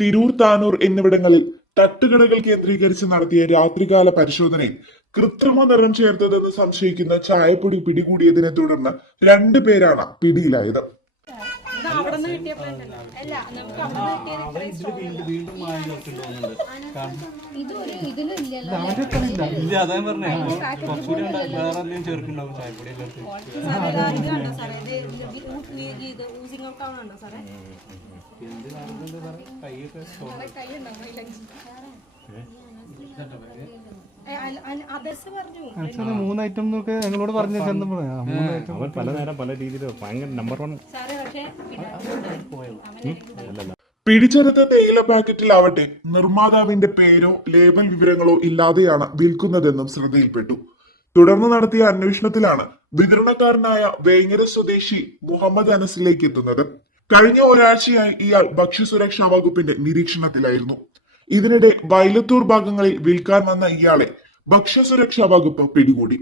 തിരൂർ താനൂർ എന്നിവിടങ്ങളിൽ തട്ടുകടകൾ കേന്ദ്രീകരിച്ച് നടത്തിയ രാത്രികാല പരിശോധനയിൽ കൃത്രിമ നിറം ചേർത്തതെന്ന് സംശയിക്കുന്ന ചായപ്പൊടി പിടികൂടിയതിനെ തുടർന്ന് രണ്ടുപേരാണ് പിടിയിലായത്. ഇല്ല അതാ പറഞ്ഞേ. കുറച്ചുകൂടി ഉണ്ട്. വേറെ എന്തെങ്കിലും ചേർക്കുന്നുണ്ടാവും ചായപ്പൊടി എല്ലാവർക്കും പറഞ്ഞു. സാറേ മൂന്ന് ഐറ്റം എന്നൊക്കെ ഞങ്ങളോട് പറഞ്ഞു പല നേരം പല രീതിയിൽ ഭയങ്കര നമ്പർ വൺ പിടിച്ചെടുത്ത തേയില പാക്കറ്റിലാവട്ടെ. നിർമ്മാതാവിന്റെ പേരോ ലേബൽ വിവരങ്ങളോ ഇല്ലാതെയാണ് വിൽക്കുന്നതെന്നും ശ്രദ്ധയിൽപ്പെട്ടു. തുടർന്ന് നടത്തിയ അന്വേഷണത്തിലാണ് വിതരണക്കാരനായ വേങ്ങര സ്വദേശി മുഹമ്മദ് അനസിലേക്ക് എത്തുന്നത്. കഴിഞ്ഞ ഒരാഴ്ചയായി ഇയാൾ ഭക്ഷ്യസുരക്ഷാ വകുപ്പിന്റെ നിരീക്ഷണത്തിലായിരുന്നു. ഇതിനിടെ വയലത്തൂർ ഭാഗങ്ങളിൽ വിൽക്കാൻ വന്ന ഇയാളെ ഭക്ഷ്യസുരക്ഷാ വകുപ്പ് പിടികൂടി. ഈ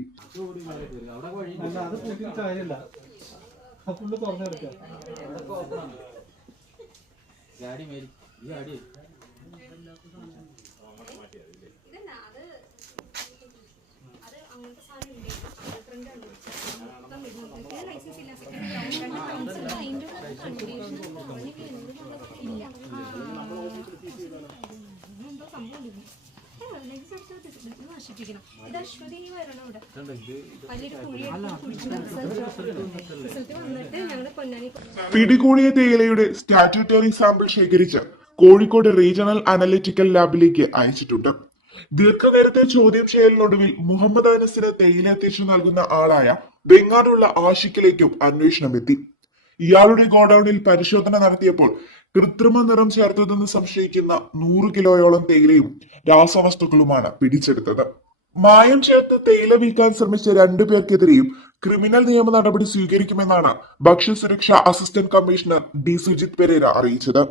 അത് ഇത് പിടികൂടിയ തേയിലയുടെ സ്റ്റാറ്റ്യൂട്ടറി സാമ്പിൾ ശേഖരിച്ച് കോഴിക്കോട് റീജിയണൽ അനലിറ്റിക്കൽ ലാബിലേക്ക് അയച്ചിട്ടുണ്ട്. ദീർഘനേരത്തെ ചോദ്യം ചെയ്യലിനൊടുവിൽ മുഹമ്മദ് അനസിന് തേയില എത്തിച്ചു നൽകുന്ന ആളായ വെങ്ങാടുള്ള ആഷിക്കിലേക്കും അന്വേഷണം എത്തി. ഇയാളുടെ ഗോഡൌണിൽ പരിശോധന നടത്തിയപ്പോൾ കൃത്രിമ നിറം ചേർത്തതെന്ന് സംശയിക്കുന്ന നൂറ് കിലോയോളം തേയിലയും രാസവസ്തുക്കളുമാണ് പിടിച്ചെടുത്തത്. മായം ചേർത്ത് തേയില വിൽക്കാൻ ശ്രമിച്ച രണ്ടു പേർക്കെതിരെയും ക്രിമിനൽ നിയമ നടപടി സ്വീകരിക്കുമെന്നാണ് ഭക്ഷ്യസുരക്ഷാ assistant commissioner D. Sujith Perera അറിയിച്ചത്.